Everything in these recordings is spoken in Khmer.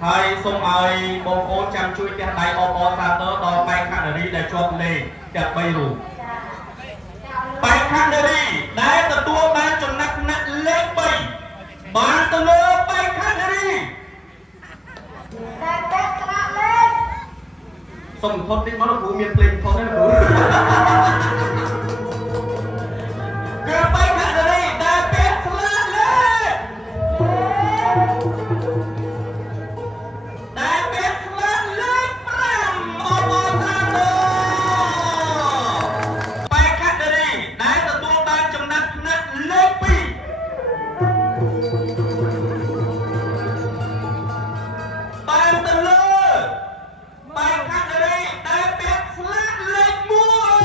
hai sông ai bông ô chăm chui cái tay ô sa tớ to bay khăn đi để cho lên đẹp bay rủ bay khăn đi để từ tua ban cho nặng nặng lên bay ban từ lơ bay khăn đi sông thôn đi nó cũng miền plei thôn đấy là cũng cứ bay khăn đi để bé lên lên để bé lên lên ram ô sa tớ bay khăn đi để từ tua ban cho nặng nặng lên bay ban từ lơ bay khăn đi để bé lên mua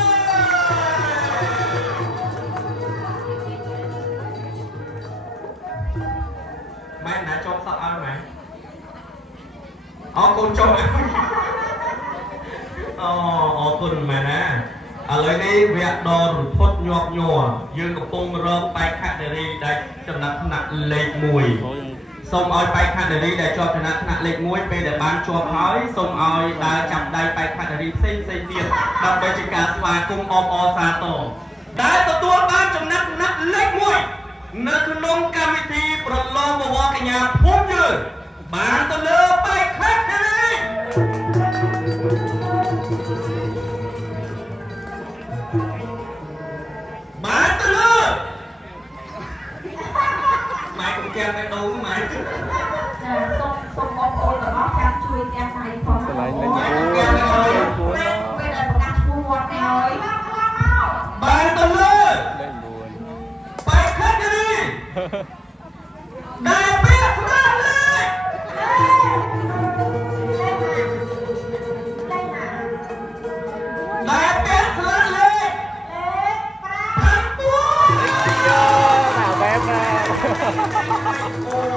mày đã cho sao ăn mày con cho mày con mày nè lấy đi việc đòn phốt nhọt nhòa dương cặp bông rơm bay khăn đi đây cho nặng nặng lên mùi sông ơi bay khăn đi để cho nặng nặng lên mùi về để bán cho hói sông ơi đã chậm đây bay khăn đi xây tiền đập về chỉ cả và cùng sa tổ đã từ tua bán cho nặng nặng lên mùi nơi thôn nông cam thi bật lo vào cái nhà phun như bán từ lơ bay khăn đi bán từ lơ mày cũng kêu mày đâu mày sông bông ôi là nó chăm chui em này còn mày cũng kêu mày ơi bây giờ một cặp chua ngọt này ơi bán từ lơ bay khăn đi đại biết ra lên đại biết ra lên thằng bố nào bé ra ôi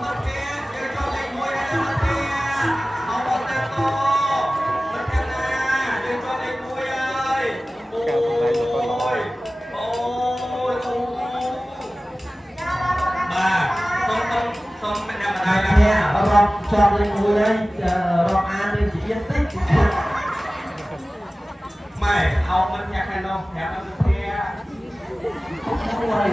mất kia chơi cho lên môi hay mất kia không có tên to mất kia nè chơi cho lên môi ơi ôi bà xong mẹ đem ở đây nè rong cho lên mùi đấy rong ăn lên chỉ yên tích mày ông mất nhạc hay không nhạc ở bên kia rồi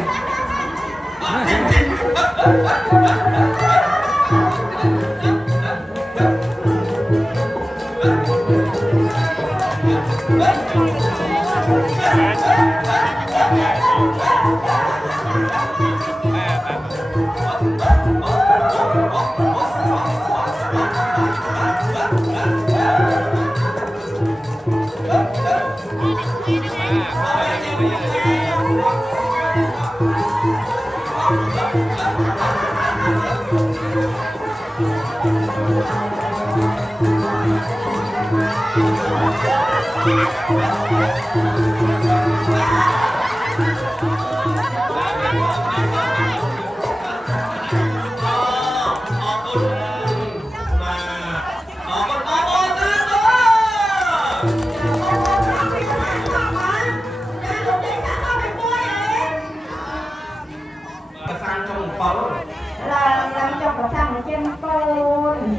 làm cho cả thằng trên con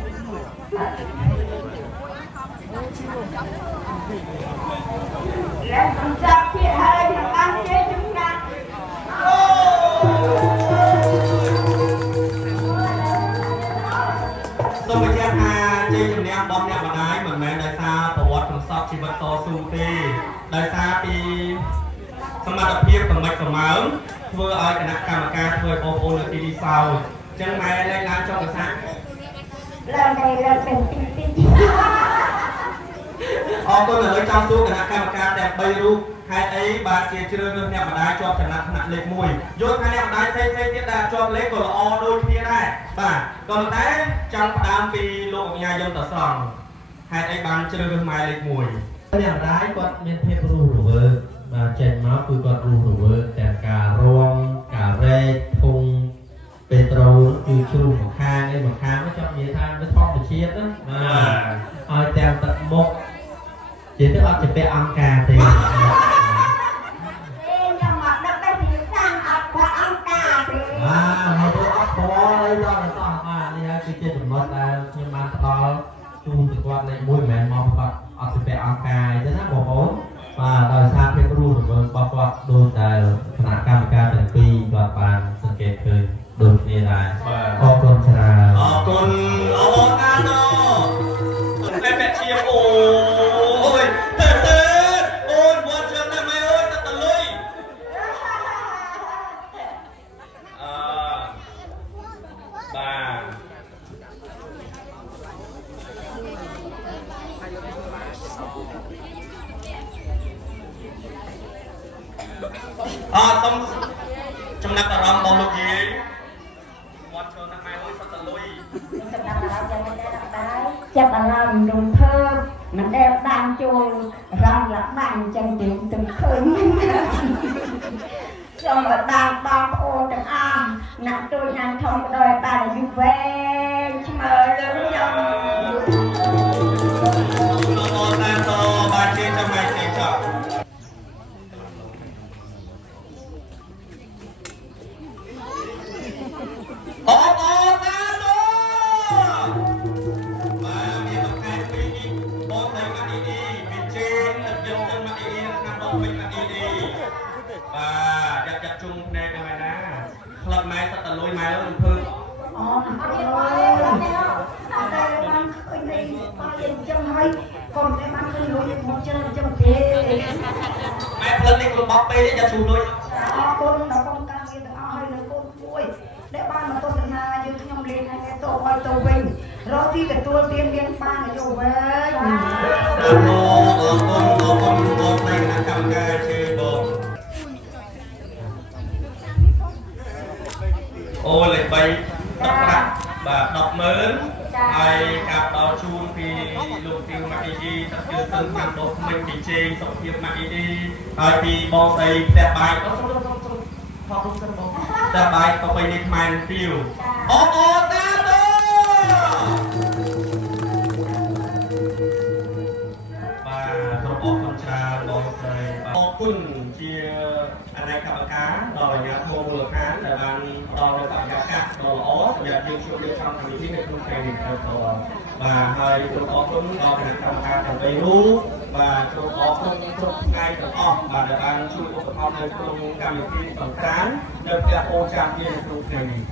làm sao khi hai thằng ăn chơi chúng ta tôi mới xem chơi chừng nè bom nè mà đái mình mẹ đại saประวัติของซอกชีวิตต่อสู้ទីđại saពីសមត្ថភាពកម្មិចសម្មើមធ្វើឲ្យគណៈកម្មការធ្វើបងប្អូននៅទីនេះសោចចឹងម៉ែលេងឡើងចុងកសាlàm này làเป็นtinhអរគុណឥឡូវចង់សួរគណៈកម្មការទាំង3រូបហេតុអីបាទជាជ្រើសរើសអ្នកម្ដាយជាប់ចំណាត់ថ្នាក់លេខ1យល់ថាអ្នកម្ដាយផ្សេងៗទៀតដែលជាប់លេខក៏ល្អដូចគ្នាដែរបាទក៏ប៉ុន្តែចង់ផ្ដើមពីលោកអញ្ញាយមតស្រង់ហេតុអីបានជ្រើសរើសម៉ែលេខ1 អ្នករាយគាត់មានភាពរស់រវើកបាទចេញមកគឺគាត់រស់រវើកទាំងការរងការរែកធុងពេត្រូគឺជ្រុំម្ខាងឯម្ខាងនោះចាប់និយាយថាវាធម្មជាតិណាបាទឲ្យទាំងទឹកមុខនិយាយទៅអត់ជាពាក់អង្គការទេ nhưng mà đất đây thì sang ập và ăn cà thì ហើយទៅអត់ខលហើយដល់សោះបាទនេះហើយគឺជាដំ ចំណុចដែលខ្ញុំបានផ្ដល់ជូនទៅគាត់លេខ1មិនមែនមកគាត់អត់ទៅពាក់អង្គការអញ្ចឹងណាបងប្អូនបាទដោយសារភាពរស់រវើករបស់គាត់ដូចដែលគណៈកម្មការទាំងពីរគាត់បានសង្កេតឃើញដូចគ្នាដែរអរគុណច្រើន អរគុណអូណាណូតែបែបជាអូយទៅអូនវត្តជឿនតែម៉ែអូយទៅតលុយបាទសូមចំណាប់អារម្មណ៍របស់លោកយាយវត្តជឿនតែម៉ែអូយទៅតលុយ ចាប់អារម្មណ៍រំភើបមិនដែលបានចូលរំលឹកបានចឹងទៅទឹកឃើញសូមឲ្យបានបងប្អូនទាំងអស់អ្នកទូចណាស់ធំដោយបានអាយុវែងឆ្មើលើខ្ញុំ អូណាតបាទជាចាំមិនទេចុះអូណាតបាទមានប្រកែកពីនេះបងតែមកនេះមានជេនទឹកយើងទៅមកនេះណាបងវិញមកនេះបាទយ៉ាប់ជុំភ្នែកទៅមែនណាផ្លឹកម៉ែសត្វតលុយម៉ែរំភើប អូអត់ទេតែបានឃើញនេះបានយើងចឹងហើយកុំតែបានឃើញលុយមកច្រើនចឹងទេ ម៉ែផ្លឹកនេះរបស់ពេកយ៉ាជូនលុយ អរគុណដល់កូនការងារទាំងអស់ហើយនៅកូនមួយដែលបានមកទស្សនាយើងខ្ញុំលេងឲ្យទៅឲ្យទៅវិញរកទីទទួលទានមានបានអាយុវែង អរគុណបងនៃគណៈកម្មការជេបងអូលេខ3ទឹកប្រាក់បាទ100000ហើយកាប់ដល់ជូនពីលោកទីវម៉ាក់អ៊ីឌីទឹកជឿនសឹងខាងដុសមិញពីជេងសុខភាពម៉ាក់អ៊ីឌីហើយពីបងស្រីផ្ទះបាយអូសុំថតរូបសិនបងផ្ទះបាយទៅបីនេះខ្មែរទៀវអូតាតូបាទសូមអរគុណច្រើនបងស្រីអរគុណជាអនាគតកម្មការដល់អាជ្ញាធរមូលដ្ឋានដែលបានផ្ដល់នូវបរិយាកាសដ៏ល្អសម្រាប់យើងជួបរៀបចំកម្មវិធីនៅក្នុងថ្ងៃនេះទៅបាទហើយសូមអរគុណដល់គណៈកម្មការទាំង3រូបបាទសូមអរគុណគ្រប់ថ្ងៃទាំងអស់បាទដែលបានជួយឧបត្ថម្ភនៅក្នុងកម្មវិធីសង្ក្រាន្តនៅផ្ទះអូចាទានៅក្នុងថ្ងៃនេះ